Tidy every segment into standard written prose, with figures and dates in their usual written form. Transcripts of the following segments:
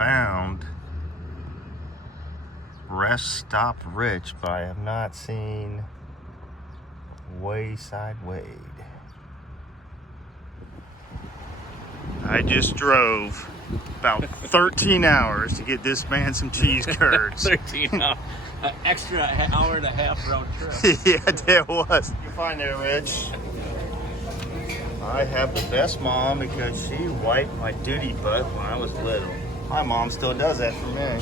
found Rest Stop Rich, but I have not seen Wayside Wade. I just drove about 13 hours to get this man some cheese curds. 13 hours. Extra hour and a half round trip. Yeah, there was. You find there, Rich? I have the best mom because she wiped my duty butt when I was little. My mom still does that for me.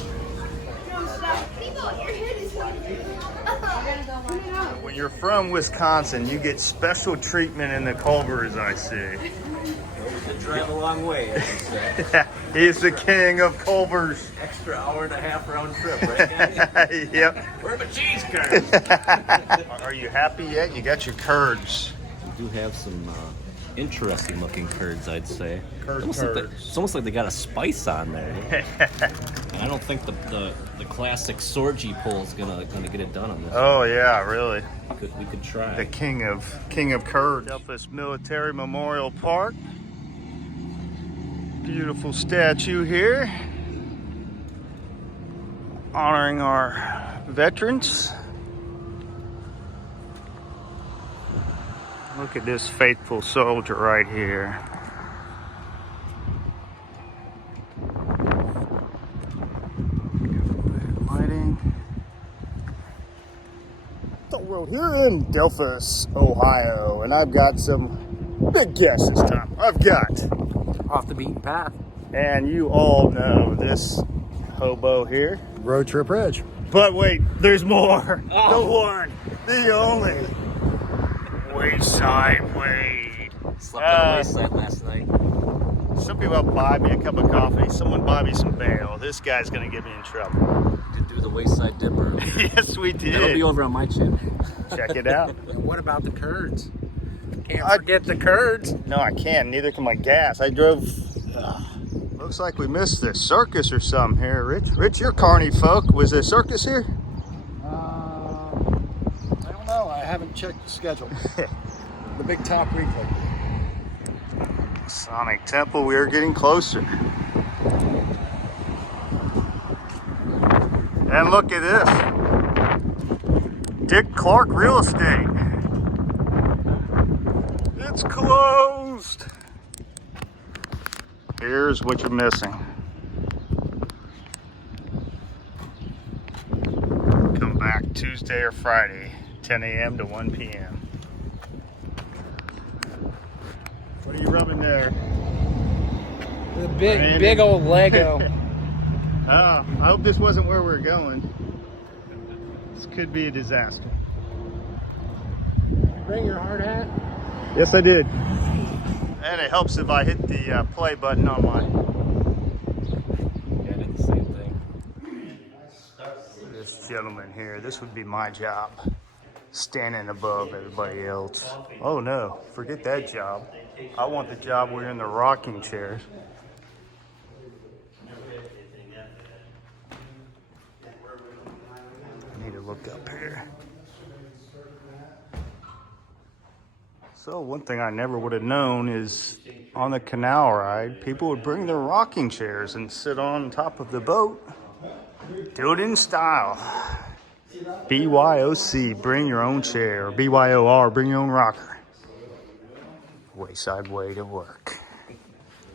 When you're from Wisconsin, you get special treatment in the Culvers, I see. Drive a long way, as you say. He's the king of Culvers. Extra hour and a half round trip, right, Danny? Yep. Where are my cheese curds? Are you happy yet? You got your curds. We do have some interesting looking curds, I'd say. Curds. It's almost like they got a spice on there. And I don't think the classic Sorgi pull is gonna get it done on this. Oh yeah, really. We could try. The king of curds. Delphos Military Memorial Park. Beautiful statue here, honoring our veterans. Look at this faithful soldier right here. Lighting. The road here in Delphos, Ohio, and I've got some big guests this time. I've got Off the beaten path. And you all know this hobo here. Roadtrip Rich. But wait, there's more. Oh. The one, the only. Wayside Wade. Slept on the Wayside last night. Some people buy me a cup of coffee. Someone buy me some bail. This guy's going to get me in trouble. We did do the Wayside Dipper. Yes, we did. That'll be over on my channel. Check it out. What about the curds? Can't forget the curds. No, I can't. Neither can my gas. I drove... Looks like we missed the circus or something here, Rich. Rich, you're carny folk. Was there a circus here? I don't know. I haven't checked the schedule. The Big Top Weekly. Sonic Temple, we are getting closer. And look at this. Dick Clark Real Estate. It's closed. Here's what you're missing. Come back Tuesday or Friday, 10 a.m. to 1 p.m. What are you rubbing there? The big old Lego. I hope this wasn't where we're going. This could be a disaster. Bring your hard hat. Yes, I did. And it helps if I hit the play button on my... Yeah, I did the same thing. This gentleman here, this would be my job. Standing above everybody else. Oh no, forget that job. I want the job where you're in the rocking chairs. I need to look up here. So one thing I never would have known is on the canal ride, people would bring their rocking chairs and sit on top of the boat. Do it in style. BYOC, bring your own chair. Or BYOR, bring your own rocker. Wayside Way to work.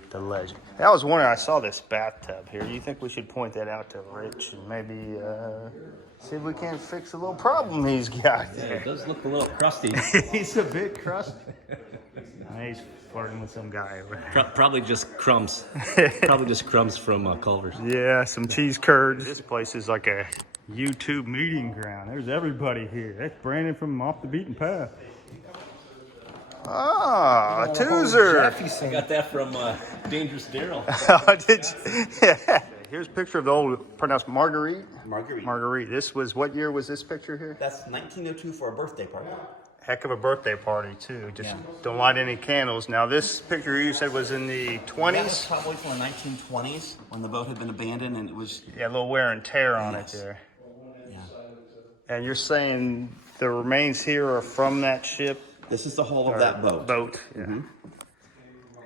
The legend. I was wondering, I saw this bathtub here. Do you think we should point that out to Rich and maybe see if we can't fix a little problem he's got there? Yeah, it does look a little crusty. He's a bit crusty. He's flirting with some guy over there. Probably just crumbs. Probably just crumbs from Culver's. Yeah, some cheese curds. This place is like a YouTube meeting ground. There's everybody here. That's Brandon from Off the Beaten Path. Ah, a Toozer. I got that from Dangerous Daryl. Oh, did you? Yeah. Here's a picture of the old, pronounced Marguerite. Marguerite. Marguerite. This was, what year was this picture here? That's 1902 for a birthday party. Heck of a birthday party, too. Just don't light any candles. Now, this picture you said was in the 20s? That was probably from the 1920s when the boat had been abandoned and it was... Yeah, a little wear and tear on Yes. it there. Yeah. And you're saying the remains here are from that ship? This is the hull of that boat. Yeah.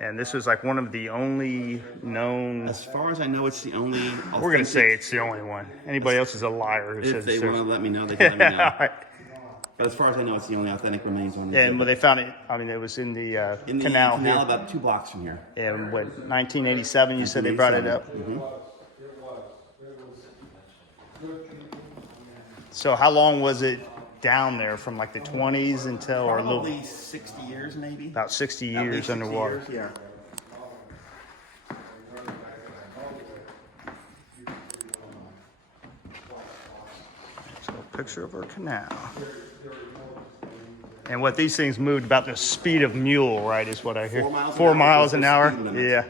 And this was like one of the only known. As far as I know, it's the only. We're going to say it's the only one. Anybody else is a liar who If says they there's- want to let me know, they can let me know. All right. But as far as I know, it's the only authentic remains on the And exhibit. when they found it, I mean, it was in the In the canal, canal here. about 2 blocks from here. And when 1987, you said they brought it up. Mm-hmm. So how long was it down there, from like the 20s until, or a little, Probably 60 years, maybe. about 60 At years least 60 underwater? years, yeah. So a picture of our canal. And what these things moved about the speed of mule, right, is what I hear. 4 miles an 4 hour miles was an the hour? speed limit. Yeah.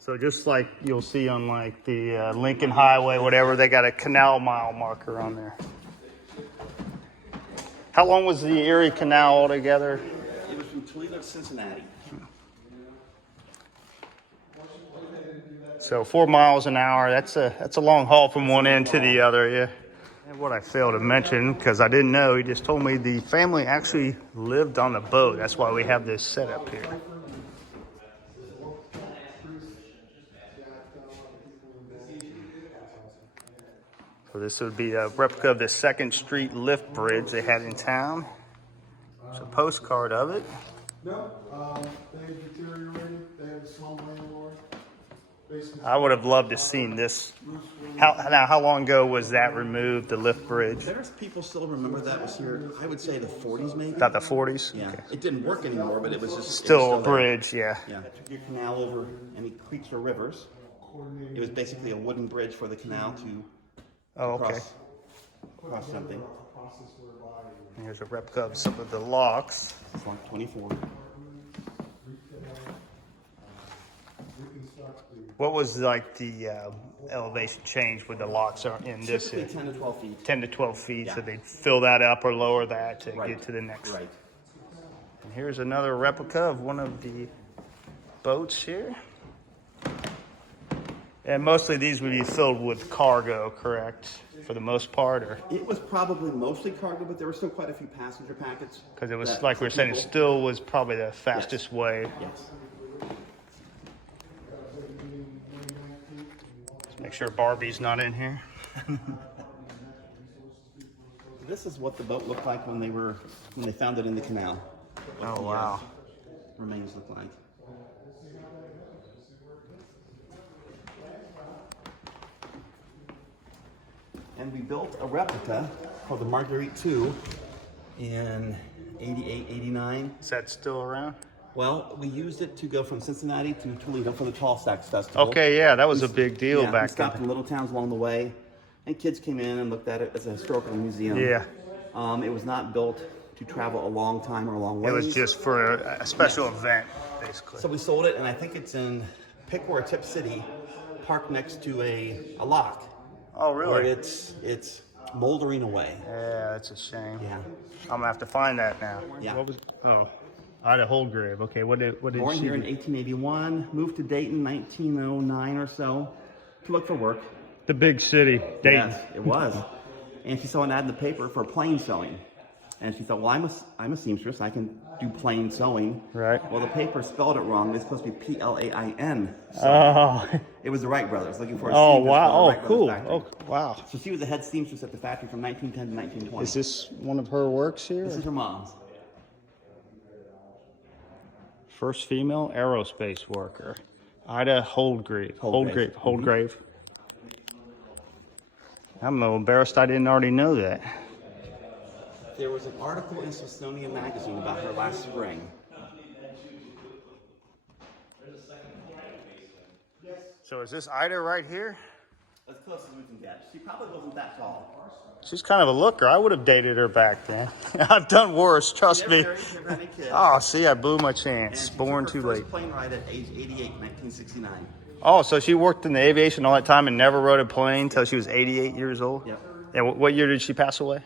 So just like you'll see on like the Lincoln Highway, whatever, they got a canal mile marker on there. How long was the Erie Canal altogether? It was from Toledo to Cincinnati. So 4 miles an hour, that's a long haul from one end to the other, yeah. And what I failed to mention, because I didn't know, he just told me the family actually lived on the boat. That's why we have this setup here. So this would be a replica of the 2nd Street lift bridge they had in town. There's a postcard of it. No, they deteriorated. They had a small landlord. I would have loved to seen this. How long ago was that removed, the lift bridge? There's people still remember that was here, I would say the 40s maybe. About the 40s? Yeah, Okay. it didn't work anymore, but it was just Still a there. bridge, yeah. Yeah, took your canal over any creeks or rivers. It was basically a wooden bridge for the canal to Oh, okay. cross something. Here's a replica of some of the locks. It's like 24. What was like the elevation change with the locks are in this? Typically 10 to 12 feet. 10 to 12 feet, so Yeah. they'd fill that up or lower that to Right. get to the next. Right. And here's another replica of one of the boats here. And mostly these would be filled with cargo, correct? For the most part, or It was probably mostly cargo, but there were still quite a few passenger packets. because it was that like we were saying, it people- still was probably the fastest way. Yes. Make sure Barbie's not in here. This is what the boat looked like when they found it in the canal. What Oh, the, wow. Remains look like. And we built a replica called the Marguerite II in 88, 89. Is that still around? Well, we used it to go from Cincinnati to Toledo for the Tall Stacks Festival. Okay, yeah, that was a big deal Yeah, we back stopped then. in little towns along the way, and kids came in and looked at it as a historical museum. Yeah. It was not built to travel a long time or a long way. It was just for a special event, basically. So we sold it, and I think it's in Pickwa or Tip City, parked next to a lock. Oh, Where really? it's moldering away. Yeah, that's a shame. Yeah. I'm gonna have to find that now. Yeah. What was? Oh, Ida Holdgrave. Okay, what did Born she here in do? 1881, moved to Dayton 1909 or so to look for work. The big city, Dayton. Yes, it was. And she saw an ad in the paper for plain sewing. And she thought, well, I'm a seamstress. I can do plain sewing. Right. Well, the paper spelled it wrong. It's supposed to be Plain. Oh, It was the Wright brothers looking for a oh seamstress for the wow! Oh, Wright Brothers cool. factory. Oh, wow. So she was the head seamstress at the factory from 1910 to 1920. Is this one of her works here? This is her mom's. First female aerospace worker, Ida Holdgrave. Holdgrave. Holdgrave. I'm a little embarrassed I didn't already know that. There was an article in Smithsonian Magazine about her last spring. So is this Ida right here? As close as we can get. She probably wasn't that tall. She's kind of a looker. I would have dated her back then. I've done worse, trust me. Never married, never had any kids. Oh, see, I blew my And chance. she Born took her too first late. plane ride at age 88, 1969. Oh, so she worked in the aviation all that time and never rode a plane until she was 88 years old? Yep. And what year did she pass away?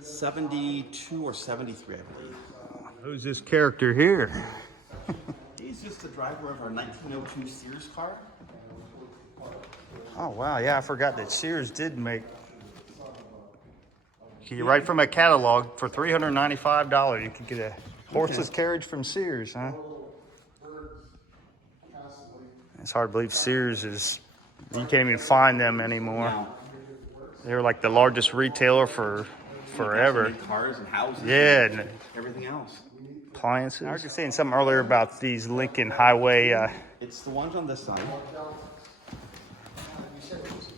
72 or 73, I believe. Who's this character here? He's just the driver of our 1902 Sears car. Oh, wow. Yeah, I forgot that Sears did make... Right from a catalog for $395, you could get a horseless carriage from Sears, huh? It's hard to believe Sears is... You can't even find them anymore. Now, They were like the largest retailer for forever. made cars and houses. Yeah, And and everything else. appliances. I was just saying something earlier about these Lincoln Highway. It's the ones on this side.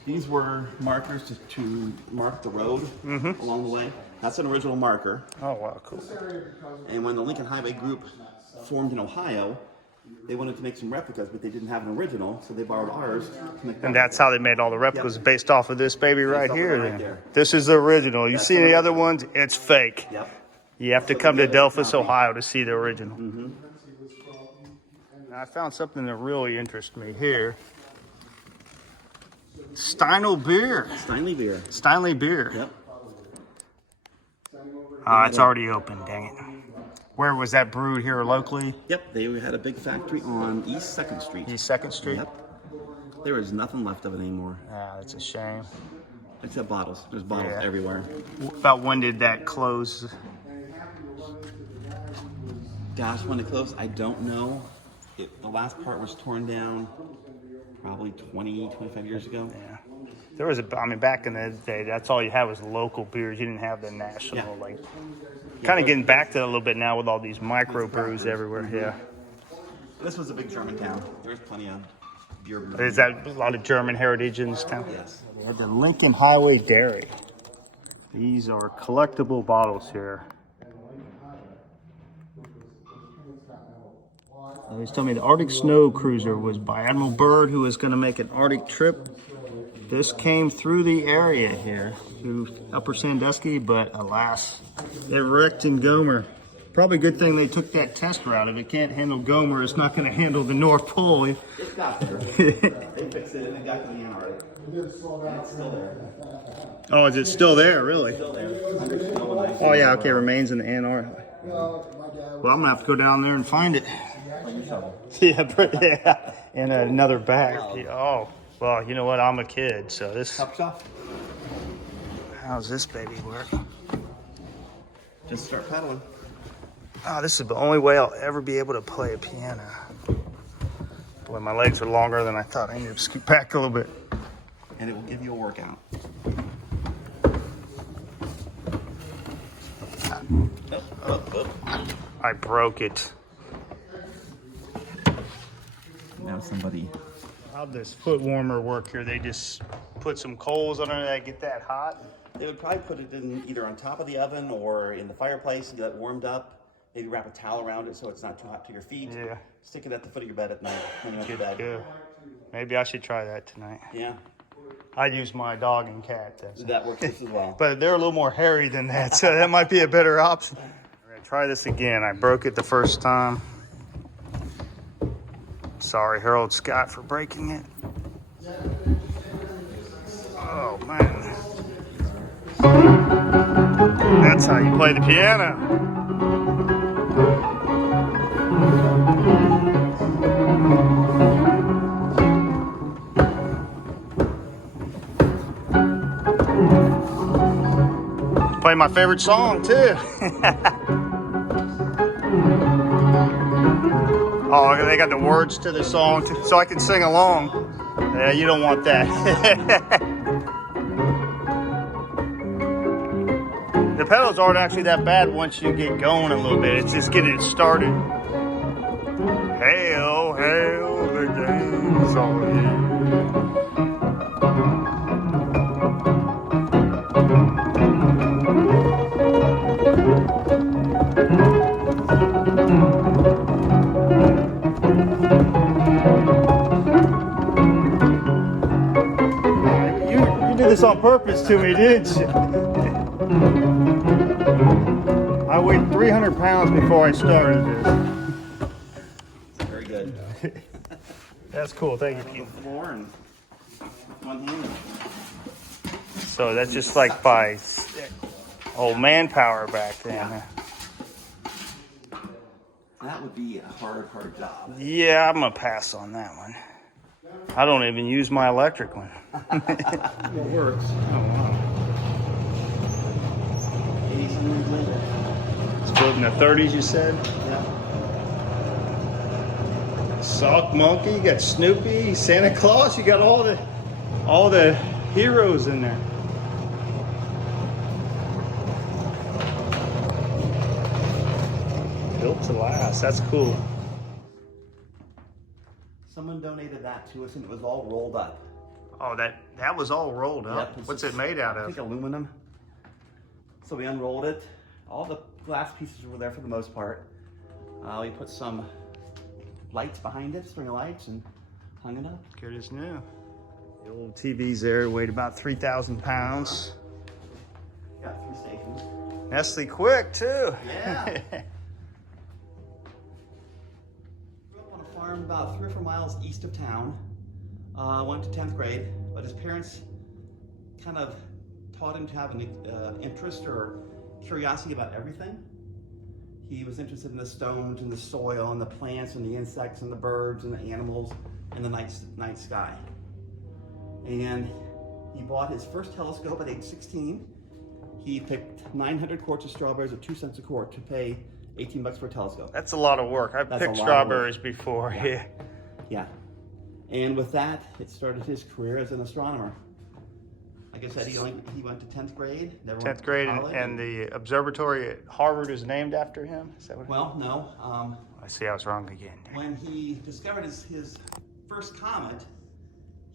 These were markers to mark the road along the way. That's an original marker. Oh, wow, cool. And when the Lincoln Highway Group formed in Ohio, they wanted to make some replicas, but they didn't have an original, so they borrowed ours to make And that's how they made all the replicas, based off of this baby right off here. right Then. there. This is the original. You That's see the any other original. ones? It's fake. Yep. You have to So come to they get a Delphos, copy. Ohio to see the original. I found something that really interests me here. Steinle beer. Steinle beer. Steinle beer. Yep. It's already open, dang it. Where was that brewed here locally? Yep, they had a big factory on East 2nd Street. East 2nd Street? Yep. There is nothing left of it anymore, Ah, that's a shame. except bottles. There's bottles Yeah. everywhere. About when did that close? Gosh, when it closed, I don't know. The last part was torn down probably 20, 25 years ago. Yeah. There was back in the day, that's all you had was local beers. You didn't have the national, kind of getting back to it a little bit now with all these micro brews everywhere. Yeah. This was a big German town. There's plenty of beer brews. Is that a lot of German heritage in this town? Yes. We had the Lincoln Highway Dairy. These are collectible bottles here. He's telling me the Arctic Snow Cruiser was by Admiral Byrd, who was going to make an Arctic trip. This came through the area here, through Upper Sandusky, but alas, it wrecked in Gomer. Probably a good thing they took that test route. If it can't handle Gomer, it's not going to handle the North Pole. It got there. They fixed it and it got to the Antarctic. It's still there. Oh, is it still there, really? Still there. Under snow and ice. Oh, yeah, okay, remains in the Antarctic. Well, I'm going to have to go down there and find it. Yeah, and another bag. Oh, well, you know what? I'm a kid, so this... Top shelf. How's this baby work? Just start pedaling. Oh, this is the only way I'll ever be able to play a piano. Boy, my legs are longer than I thought. I need to scoot back a little bit. And it will give you a workout. I broke it. Now somebody... How'd this foot warmer work here? They just put some coals under that, get that hot? They would probably put it in either on top of the oven or in the fireplace and get it warmed up. Maybe wrap a towel around it so it's not too hot to your feet. Yeah. Stick it at the foot of your bed at night when you went to bed. Yeah. Maybe I should try that tonight. Yeah, I'd use my dog and cat. that works just as well. But they're a little more hairy than that, so that might be a better option. We're gonna try this again. I broke it the first time. Sorry, Harold Scott, for breaking it. Oh, man. That's how you play the piano. Play my favorite song, too. Oh, they got the words to the song, so I can sing along. Yeah, you don't want that. The pedals aren't actually that bad once you get going a little bit. It's just getting it started. Hail, hail, the days are here. You did this on purpose to me, didn't you? I weighed 300 pounds before I started this. Very good. That's cool, thank you. Four and one hand. So that's just like by old manpower back then. Yeah. Huh? That would be a hard job. Yeah, I'm gonna pass on that one. I don't even use my electric one. What works? Oh, wow. 80-some years later. It's built in the 30s, you said? Yeah. Sock Monkey, you got Snoopy, Santa Claus, you got all the heroes in there. Built to last, that's cool. Someone donated that to us and it was all rolled up. Oh, that was all rolled up. Yep, What's it made out I think of? aluminum. So we unrolled it. All the glass pieces were there for the most part. We put some lights behind it, string of lights, and hung it up. Good as new. The old TV's there, weighed about 3,000 pounds. Got 3 stations. Nestle quick too. Yeah. Grew up on a farm about 3 or 4 miles east of town. Went to 10th grade, but his parents kind of taught him to have an interest or curiosity about everything. He was interested in the stones and the soil and the plants and the insects and the birds and the animals and the night sky. And he bought his first telescope at age 16. He picked 900 quarts of strawberries at 2 cents a quart to pay 18 bucks for a telescope. That's a lot of work. I've That's picked a lot of strawberries before. Yeah. Yeah. And with that, it started his career as an astronomer. Like I said, he went to 10th grade. Never went 10th to grade, college. and the observatory at Harvard is named after him? Is that what? Well, no. I see I was wrong again. When he discovered his first comet,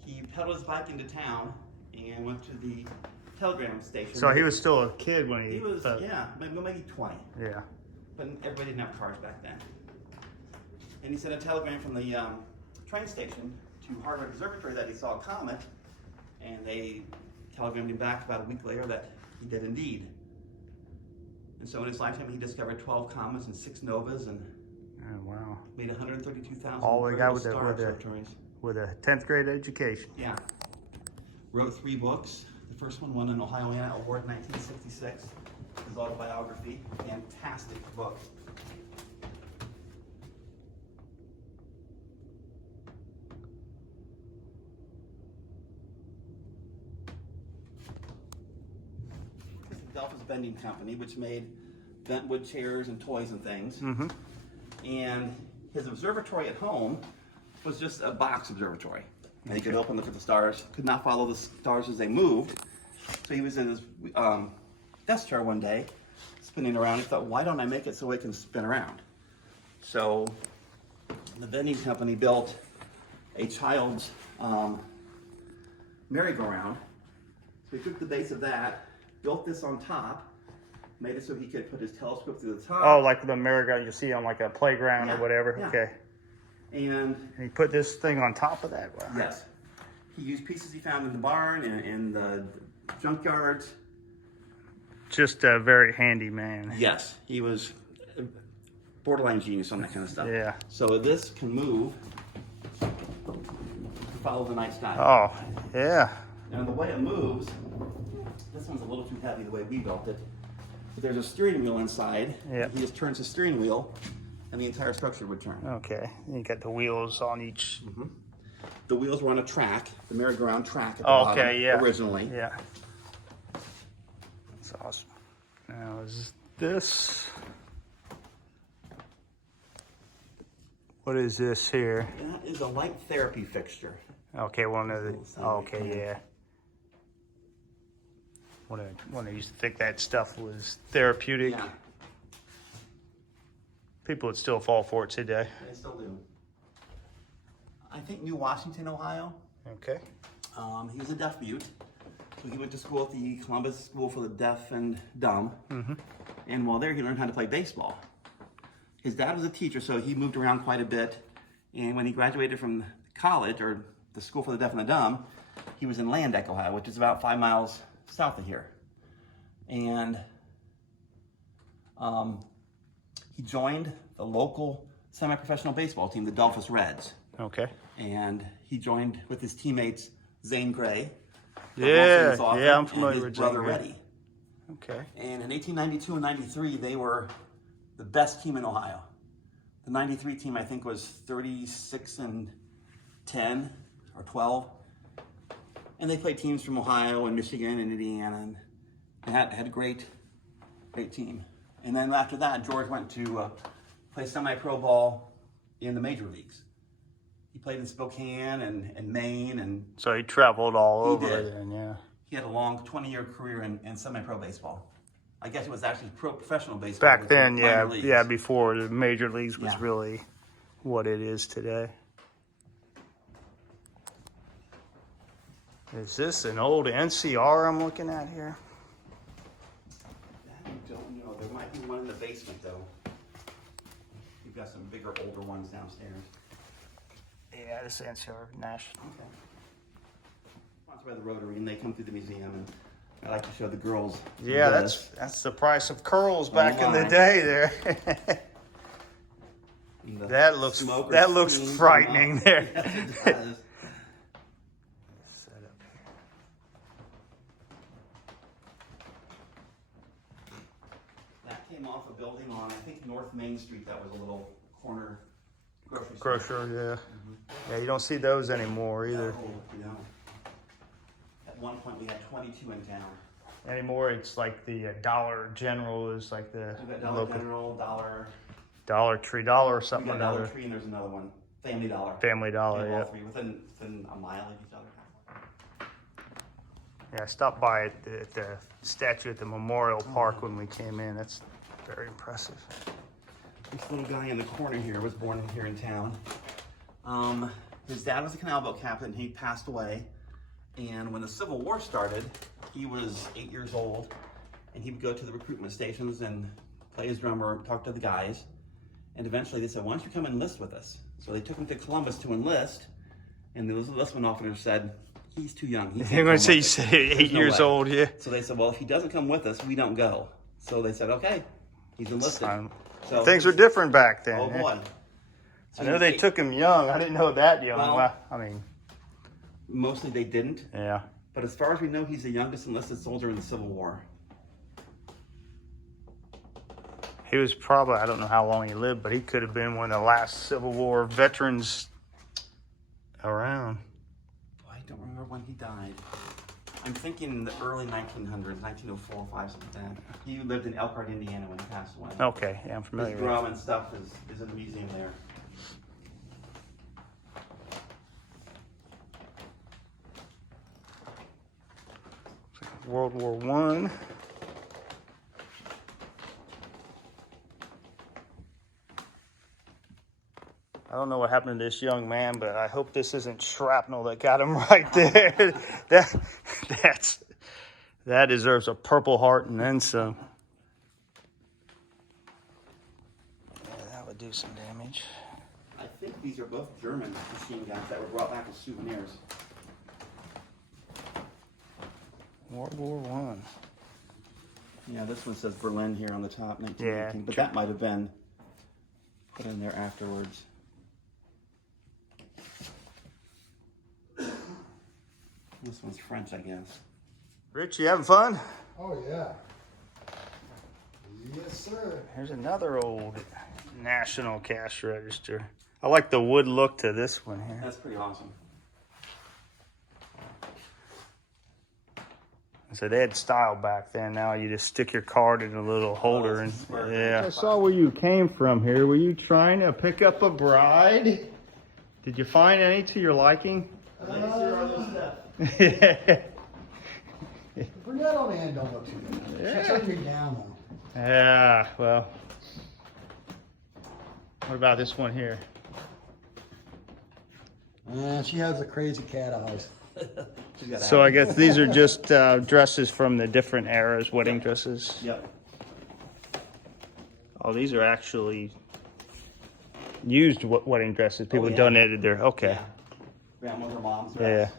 he pedaled his bike into town and went to the telegram station. So he was still a kid when He was, yeah, maybe 20. Yeah. But everybody didn't have cars back then. And he sent a telegram from the train station to Harvard Observatory that he saw a comet, and they telegrammed him back about a week later that he did indeed. And so in his lifetime, he discovered 12 comets and 6 novas and Oh, wow. made 132,000 All the guy star observatories. with a 10th grade education. Yeah. Wrote 3 books. The first one won an Ohioana Award in 1966. His autobiography. Fantastic book. Delphos Vending Company, which made bent wood chairs and toys and things. Mm-hmm. And his observatory at home was just a box observatory. And he could open, look at the stars, could not follow the stars as they moved. So he was in his desk chair one day, spinning around. He thought, why don't I make it so it can spin around? So the vending company built a child's merry-go-round. So he took the base of that, built this on top, made it so he could put his telescope through the top. Oh, like the merry-go-round you see on like a playground Yeah, or whatever? yeah. Okay. And And he put this thing on top of that? Wow. yes, he used pieces he found in the barn and in the junkyards. Just a very handy man. Yes, he was borderline genius on that kind of stuff. Yeah. So this can move, follow the night sky. Oh, yeah. And the way it moves, this one's a little too heavy the way we built it. But there's a steering wheel inside. Yep. He just turns the steering wheel and the entire structure would turn. Okay. You got the wheels on each. The wheels were on a track, the merry-go-round track at the Oh, bottom okay, yeah. originally. Yeah. That's awesome. Now, is this. What is this here? That is a light therapy fixture. Okay, one of the. Okay, yeah. When I used to think that stuff was therapeutic, Yeah, people would still fall for it today. they still do. I think New Washington, Ohio. Okay. He was a deaf mute. So he went to school at the Columbus School for the Deaf and Dumb. And while there, he learned how to play baseball. His dad was a teacher, so he moved around quite a bit. And when he graduated from college, or the School for the Deaf and the Dumb, he was in Landeck, Ohio, which is about 5 miles south of here. And he joined the local semi-professional baseball team, the Delphos Reds. Okay. And he joined with his teammates, Zane Gray. Yeah, author, yeah, I'm familiar and with his Zane brother Grey. Reddy. Okay. And in 1892 and 93, they were the best team in Ohio. The 93 team, I think, was 36-10 or 12. And they played teams from Ohio and Michigan and Indiana, and had a great team. And then after that, George went to play semi-pro ball in the major leagues. He played in Spokane and Maine, and So he traveled all over did. then, yeah. he had a long 20-year career in semi-pro baseball. I guess it was actually professional baseball. Back with then, the yeah, minor leagues. yeah, before the major leagues was Yeah. really what it is today. Is this an old NCR I'm looking at here? I don't know. There might be one in the basement, though. You've got some bigger, older ones downstairs. Yeah, this NCR National. Okay. Sponsored by the Rotary, and they come through the museum, and I like to show the girls. Yeah, this. that's the price of curls back in the my. day there. And the that looks smoke or that looks steam come frightening up. there. Yes, it does. Set up here. That came off a building on, I think, North Main Street. That was a little corner grocery store. Grocer, yeah. Yeah, you don't see those anymore either. You know. At one point, we had 22 in town. Anymore, it's like the Dollar General is like the We've got Dollar local General, Dollar Tree, Dollar or we something got or Dollar another. Tree, and there's another one, Family Dollar. Family Dollar, All yeah. three within a mile of each other. Yeah, I stopped by at the statue at the Memorial Park when we came in. That's very impressive. This little guy in the corner here was born here in town. His dad was a canal boat captain. He passed away. And when the Civil War started, he was 8 years old. And he would go to the recruitment stations and play his drummer, talk to the guys. And eventually they said, why don't you come enlist with us? So they took him to Columbus to enlist. And the enlistment officer said, he's too young. He can't You're going to come say you with us." said There's 8 no years way. old, yeah. So they said, well, if he doesn't come with us, we don't go. So they said, okay, he's enlisted. So Things were different back then. Oh eh? boy. So I know he's they 8. took him young. I didn't know that young. Well- Well, I mean, Mostly they didn't. yeah. But as far as we know, he's the youngest enlisted soldier in the Civil War. He was probably, I don't know how long he lived, but he could have been one of the last Civil War veterans around. I don't remember when he died. I'm thinking in the early 1900s, 1904, 5, something like that. He lived in Elkhart, Indiana when he passed away. Okay, yeah, I'm His familiar with drum and stuff is in the museum there. it. World War One. I don't know what happened to this young man, but I hope this isn't shrapnel that got him right there. That deserves a Purple Heart and then some. Yeah, that would do some damage. I think these are both German machine guns that were brought back as souvenirs. World War One. Yeah, this one says Berlin here on the top, 1918, Yeah, but sure. that might have been put in there afterwards. This one's French, I guess. Rich, you having fun? Oh, yeah. Yes, sir. Here's another old National Cash Register. I like the wood look to this one here. That's pretty awesome. So they had style back then. Now you just stick your card in a little holder and that's smart. yeah. I saw where you came from here. Were you trying to pick up a bride? Did you find any to your liking? Brunette on the end don't look too good. Yeah. She turned me down, though. Yeah, well. What about this one here? She has the crazy cat eyes. So I guess these are just dresses from the different eras, wedding dresses. Yep. Oh, these are actually used wedding dresses. People yeah. donated their, okay. Yeah. Grandmother, mom's Yeah. dress.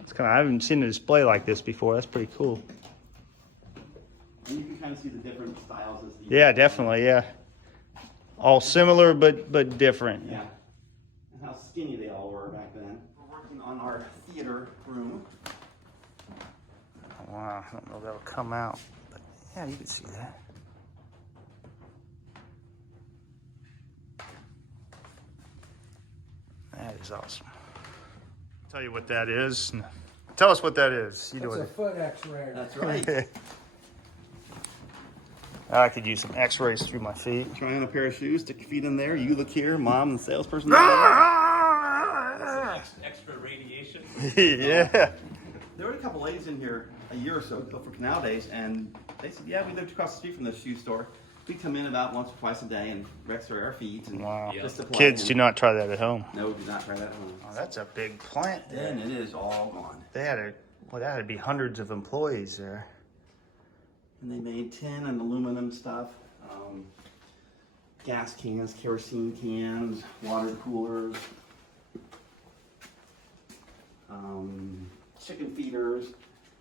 It's kind of, I haven't seen a display like this before. That's pretty cool. And you can kind of see the different styles as the Yeah, definitely, yeah. All similar but different. Yeah. And how skinny they all were back then. We're working on our theater room. Wow, I don't know if that'll come out, but yeah, you can see that. That is awesome. Tell you what that is. Tell us what that is. You know It's what a foot X-ray. That's right. I could use some X-rays through my feet. Try on a pair of shoes, stick your feet in there. You look here, mom, the salesperson. there. Extra radiation. Yeah. There were a couple ladies in here a year or so ago for Canal Days, and they said, yeah, we lived across the street from this shoe store. We come in about once or twice a day and X-ray our feet. And Wow. just to play. Kids, do not try that at home. No, do not try that at home. Oh, that's a big plant there. And it is all gone. They had that had to be hundreds of employees there. And they made tin and aluminum stuff, gas cans, kerosene cans, water coolers, chicken feeders.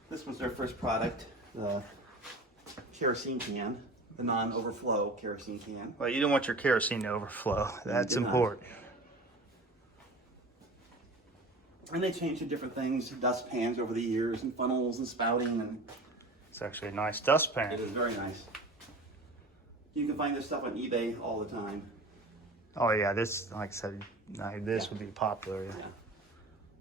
This was their first product, the kerosene can, the non-overflow kerosene can. Well, you don't want your kerosene to overflow. That's did not. important. And they changed to different things, dust pans over the years, and funnels and spouting, and It's actually a nice dustpan. it is very nice. You can find this stuff on eBay all the time. Oh yeah, this, like I said, this would be popular. Yeah. Yeah.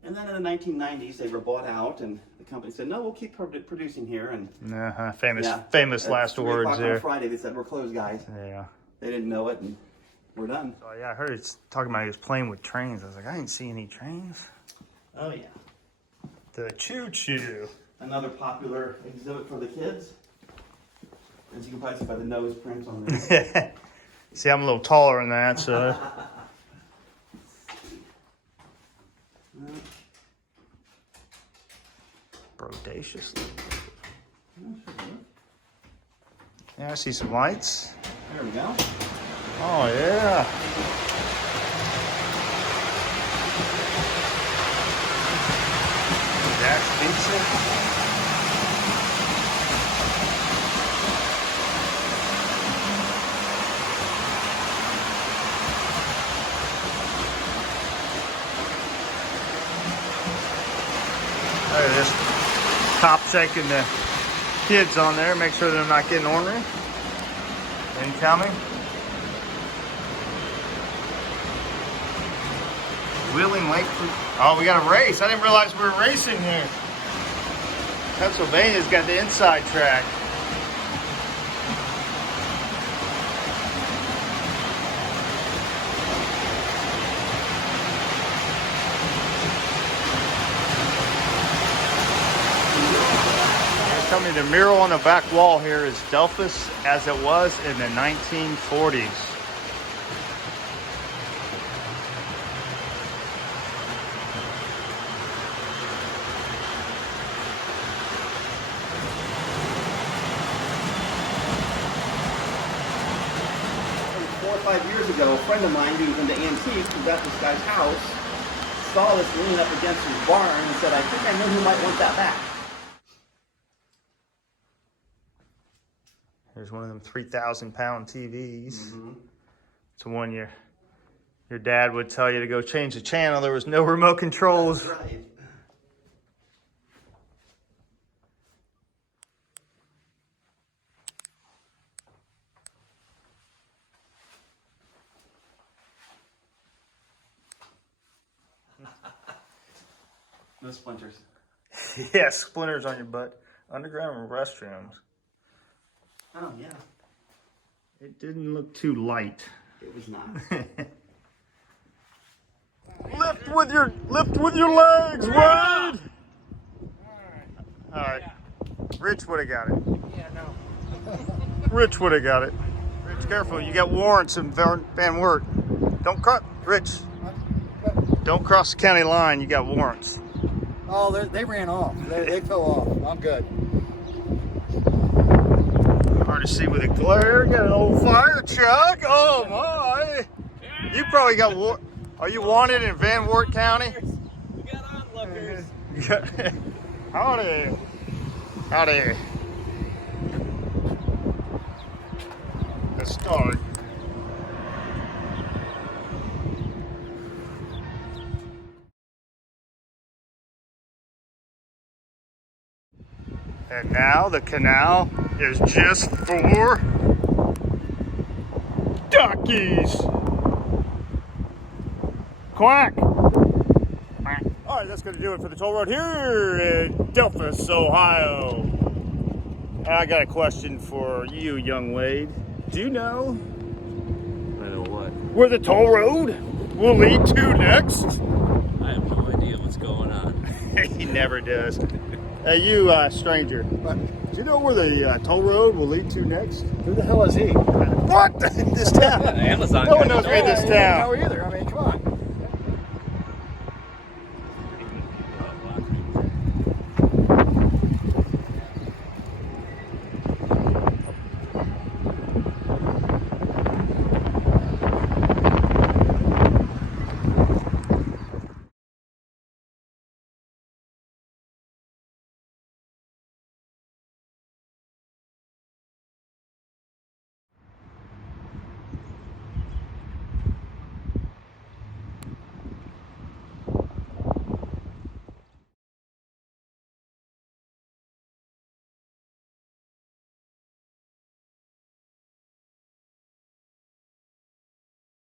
And then in the 1990s, they were bought out, and the company said, "No, we'll keep producing here." And Famous yeah, famous at last 3 words o'clock there. On Friday, they said, "We're closed, guys." Yeah. They didn't know it, and we're done. Oh yeah, I heard it's talking about he was playing with trains. I was like, I didn't see any trains. Oh yeah. The choo-choo. Another popular exhibit for the kids, as you can probably see by the nose print on there. See, I'm a little taller than that, so. Brodaciously. Yeah, I see some lights. There we go. Oh, yeah. That's pizza. Look at this cop checking the kids on there, make sure they're not getting ornery. Incoming. Wheeling Lake. Oh, we got a race. I didn't realize we were racing here. Pennsylvania's got the inside track. Tell me the mural on the back wall here is Delphos as it was in the 1940s. Four or 5 years ago, a friend of mine who was into antiques was at this guy's house, saw this leaning up against his barn, and said, "I think I know who might want that back." There's one of them 3,000-pound TVs. It's the one your dad would tell you to go change the channel. There was no remote controls. That's right. No splinters. Yeah, splinters on your butt. Underground restrooms. Oh yeah, It didn't look too light. it was not. Lift with your legs, Wade. All right. Rich would have got it. Yeah, no. Rich would have got it. Rich, careful. You got warrants in Van Wert. Don't cross, Rich. Don't cross the county line. You got warrants. Oh, they ran off. They fell off. I'm good. Hard to see with the glare. Got an old fire truck. Oh my! You probably got Are you wanted in Van Wert County? We got onlookers. Howdy. Howdy. Let's start. And now the canal is just for duckies. Quack. Quack. All right, that's going to do it for the toll road here in Delphos, Ohio. And I got a question for you, young Wade. Do you know I know what. where the toll road will lead to next? I have no idea what's going on. He never does. Hey, you stranger. But Do you know where the toll road will lead to next? who the hell is he? What? This town. Amazon. No one knows where this I don't know town. either. I mean,